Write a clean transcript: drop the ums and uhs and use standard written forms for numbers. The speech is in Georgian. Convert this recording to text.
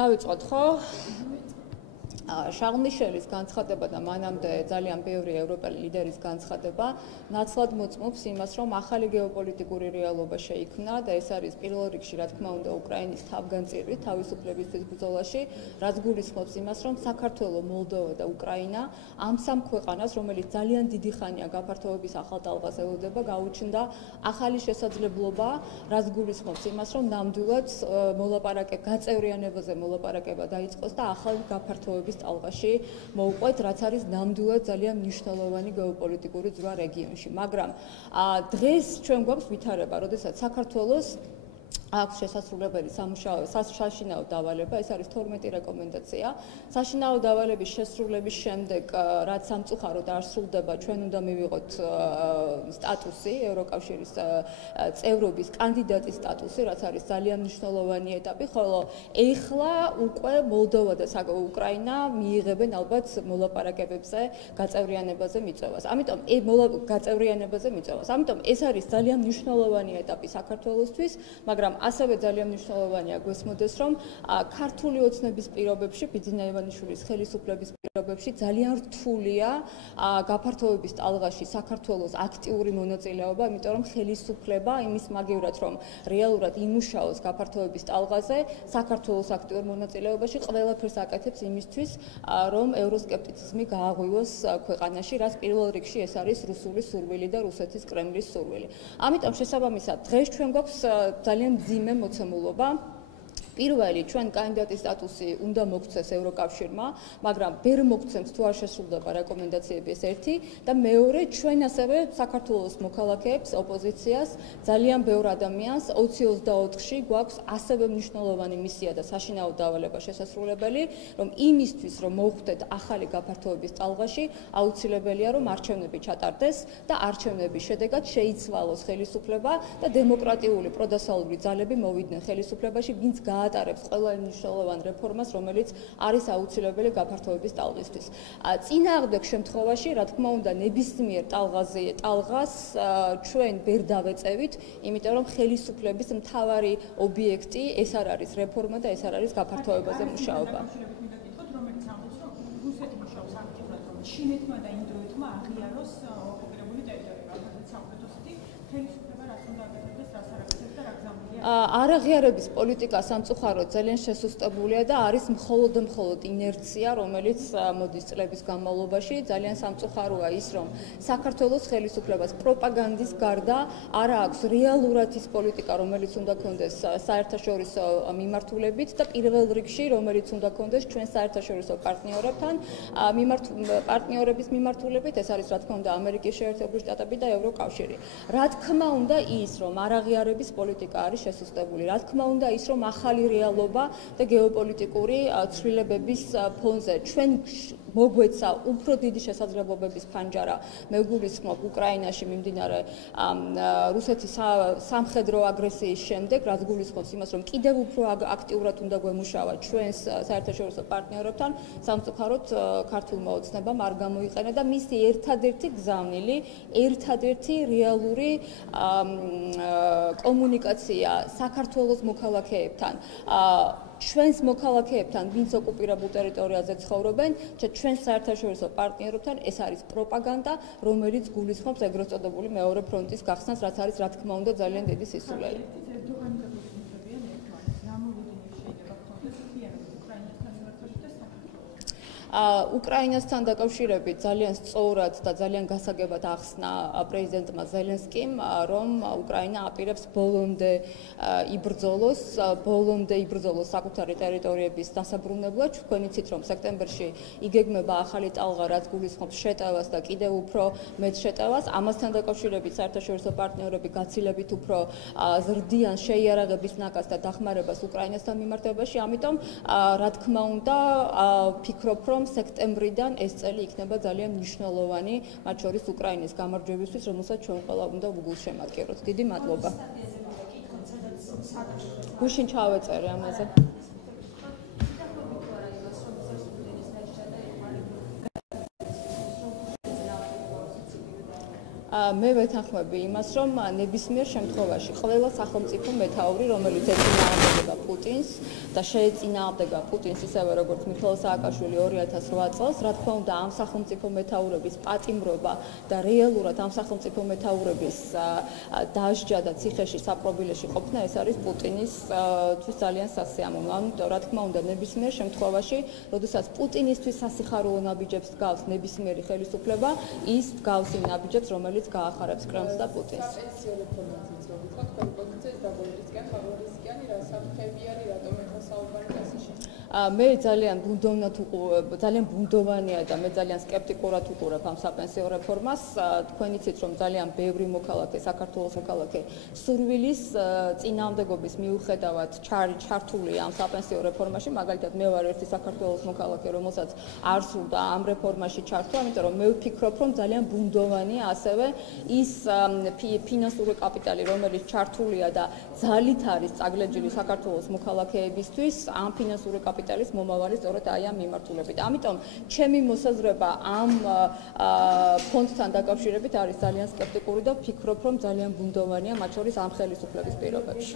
დავიწყოთ ხო? შარლ მიშელის განცხადება და მანამდე ძალიან ბევრი ევროპელი ლიდერის განცხადება ნაცვლად მოწმობს იმას, რომ ახალი გეოპოლიტიკური რეალობა შეიქმნა და ეს არის პირველ რიგში, რა თქმა უნდა, უკრაინის თავგანწირვი თავისუფლებისთვის ბრძოლაში, რაც გულისხმობს იმას, რომ საქართველო, მოლდოვა და უკრაინა ამ სამ ქვეყანას, რომელიც ძალიან დიდი ხანია გაფართოების ახალ ტალღას ელოდება, გაუჩნდა ახალი შესაძლებლობა, რაც გულისხმობს იმას, რომ ნამდვილად გაწევრიანებაზე მოლაპარაკება დაიწყოს და ახალი გაფართოების ტალღაში მოუყვეთ, რაც არის ნამდვილად ძალიან მნიშვნელოვანი გეოპოლიტიკური ზღვა რეგიონში. მაგრამ დღეს ჩვენ გვაქვს ვითარება, როდესაც საქართველოს აქვს შესაძლებელი საშინაო დავალება, ეს არის 12 რეკომენდაცია. საშინაო დავალების შესრულების შემდეგ, რაც სამწუხაროდ არ სრულდება, ჩვენ უნდა მივიღოთ სტატუსი, ევროკავშირის წევრობის კანდიდატის სტატუსი, რაც არის ძალიან მნიშვნელოვანი ეტაპი, ხოლო ეხლა უკვე მოლდოვა და უკრაინა მიიღებენ ალბათ მოლაპარაკებებზე გაწევრიანებაზე მიწვევას. ამიტომ ეს არის ძალიან მნიშვნელოვანი ეტაპი საქართველოსთვის, მაგრამ ასევე ძალიან მნიშვნელოვანია გვესმოდეს, რომ ქართული ოცნების პირობებში, ბიძინა ივანიშვილის ხელისუფლების პირობებში ძალიან რთულია გაფართოების ტალღაში საქართველოს აქტიური მონაწილეობა, იმიტომ რომ ხელისუფლება იმის მაგივრად, რომ რეალურად იმუშაოს გაფართოების ტალღაზე, საქართველოს აქტიურ მონაწილეობაში ყველაფერს აკეთებს იმისთვის, რომ ევროსკეპტიციზმი გააღვივოს ქვეყანაში, რაც პირველ რიგში ეს არის რუსული სურვილი და რუსეთის კრემლის სურვილი. ამიტომ შესაბამისად, დღეს ჩვენ გვაქვს ძალიან მძიმე მოცემულობა. პირველი, ჩვენ კანდიდატის სტატუსი უნდა მოგცეს ევროკავშირმა, მაგრამ ვერ მოგცემს თუ არ შესრულდება რეკომენდაციები ეს ერთი და მეორე, ჩვენ ასევე საქართველოს მოქალაქეებს, ოპოზიციას, ძალიან ბევრ ადამიანს 2024-ში გვაქვს ასევე მნიშვნელოვანი მისია და საშინაო დავალება შესასრულებელი, რომ იმისთვის, რომ მოვხვდეთ ახალი გაფართოების ტალღაში, აუცილებელია, რომ არჩევნები ჩატარდეს და არჩევნების შედეგად შეიცვალოს ხელისუფლება და დემოკრატიული პროდასალური ძალები მოვიდნენ ხელისუფლებაში, ვინც ატარებს ყველა მნიშვნელოვან რეფორმას, რომელიც არის აუცილებელი გაფართოების ტალღისთვის. წინააღმდეგ შემთხვევაში, რა თქმა უნდა, ნებისმიერ ტალღას ჩვენ ვერ დავეწევით, იმიტომ რომ ხელისუფლების მთავარი ობიექტი ეს არ არის რეფორმა და ეს არ არის გაფართოებაზე მუშაობა. ჩინეთმა და ინდოეთმა აღიაროს ოკუპირებული ტერიტორია, რადგან სამხრეთ ოსეთის ხელისუფლება რას უნდა აკეთებდეს, რას არ აკეთებს და რა გზამულია? არაღიარების პოლიტიკა სამწუხაროდ ძალიან შესუსტებულია და არის მხოლოდ ინერცია, რომელიც მოდის წლების განმავლობაში. ძალიან სამწუხაროა ის, რომ საქართველოს ხელისუფლებას პროპაგანდის გარდა არ აქვს რეალურად ის პოლიტიკა, რომელიც უნდა ქონდეს საერთაშორისო მიმართულებით და პირველ რიგში, რომელიც უნდა ქონდეს ჩვენ საერთაშორისო პარტნიორებთან, პარტნიორების მიმართულებით, ეს არის რა თქმა უნდა ამერიკის შეერთებული შტატები და ევროკავშირი. რა თქმა უნდა ის, რომ არაღიარების პოლიტიკა არის შესუსტებული. რა თქმა უნდა ის, რომ ახალი რეალობა და გეოპოლიტიკური ცვლილებების ფონზე ჩვენ მოგვეცა უფრო დიდი შესაძლებლობების ფანჯარა, მე გულისხმობ უკრაინაში მიმდინარე რუსეთის სამხედრო აგრესიის შემდეგ, რაც გულისხმობს იმას, რომ კიდევ უფრო აქტიურად უნდა გვემუშავა ჩვენს საერთაშორისო პარტნიორებთან, სამწუხაროდ ქართულმა ოცნებამ არ გამოიყენა და მისი ერთადერთი გზავნილი, ერთადერთი რეალური კომუნიკაცია საქართველოს მოქალაქეებთან, ჩვენს მოქალაქეებთან, ვინც ოკუპირებულ ტერიტორიაზე ცხოვრობენ, ჩვენ საერთაშორისო პარტნიორებთან, ეს არის პროპაგანდა, რომელიც გულისხმობს ეგრეთ წოდებული მეორე ფრონტის გახსნას, რაც არის, რა თქმა უნდა, ძალიან დიდი სისულელი. უკრაინასთან დაკავშირებით ძალიან სწორად და ძალიან გასაგებად ახსნა პრეზიდენტმა ზელენსკიმ, რომ უკრაინა აპირებს ბოლომდე იბრძოლოს საკუთარი ტერიტორიების დასაბრუნებლად. თქვენ იცით, რომ სექტემბერში იგეგმება ახალი ტალღა, რაც გულისხმობს შეტევას და კიდევ უფრო მეტ შეტევას. ამასთან დაკავშირებით საერთაშორისო პარტნიორები გაცილებით უფრო ზრდიან შეიარაღების ნაკადს და დახმარებას უკრაინასთან მიმართებაში. ამიტომ, რა თქმა უნდა, ფიქრობ, რომ სექტემბრიდან ეს წელი იქნება ძალიან მნიშვნელოვანი, მათ შორის უკრაინის გამარჯვებისთვის, რომელსაც ჩვენ ყველა უნდა გულშემატკივროთ. დიდი მადლობა. გუშინ ჩავეწერე ამაზე. მე ვეთანხმები იმას, რომ ნებისმიერ შემთხვევაში ყველა სახელმწიფო მეთაური, რომელიც ეწინააღმდეგება პუტინს და შეეწინააღმდეგება პუტინს ისევე როგორც მიხეილ სააკაშვილი 2008 წელს, რა თქმა უნდა, ამ სახელმწიფო მეთაურების პატიმრობა და რეალურად ამ სახელმწიფო მეთაურების დასჯა და ციხეში საპყრობილეში ყოფნა ეს არის პუტინისთვის ძალიან სასიამოვნო. ამიტომ რა თქმა უნდა, ნებისმიერ შემთხვევაში, როდესაც პუტინისთვის სასიხარულო ნაბიჯებს გავს ნებისმიერი ხელისუფლება, ის გავს იმ ნაბიჯებს, რომელიც გაახარებს კრემლს და პუტინს. საპენსიო რეფორმაზეც რო ვთქვათ, თქვენი პოზიციას დაბოლისკენ, ფავორისკენ, რა საფრთხეებიანი, რატომ ეხლა საუბარი ასეში? მე ძალიან ბუნდოვანია და მე ძალიან სკეპტიკურად ვუყურებ ამ საპენსიო რეფორმას. თქვენ იცით, რომ ძალიან ბევრი მოქალაქე, საქართველოს მოქალაქე სურვილის წინააღმდეგობის მიუხედავად ჩართულია ამ საპენსიო რეფორმაში. მაგალითად, მე ვარ ერთი საქართველოს მოქალაქე, რომელსაც არ სურდა ამ რეფორმაში ჩართვა, ამიტომ რომ მე ვფიქრობ, რომ ძალიან ბუნდოვანია ასევე ის ფინანსური კაპიტალი, რომელიც ჩართულია და ძალით არის წაგლეჯილი საქართველოს მოქალაქეებისთვის, ამ ფინანსური კაპიტალის მომავალი სწორედ აი ამ მიმართულებით. ამიტომ ჩემი მოსაზრება ამ ფონდთან დაკავშირებით არის ძალიან სკეპტიკური და ვფიქრობ, რომ ძალიან ბუნდოვანია მათ შორის ამ ხელისუფლების პირობებში.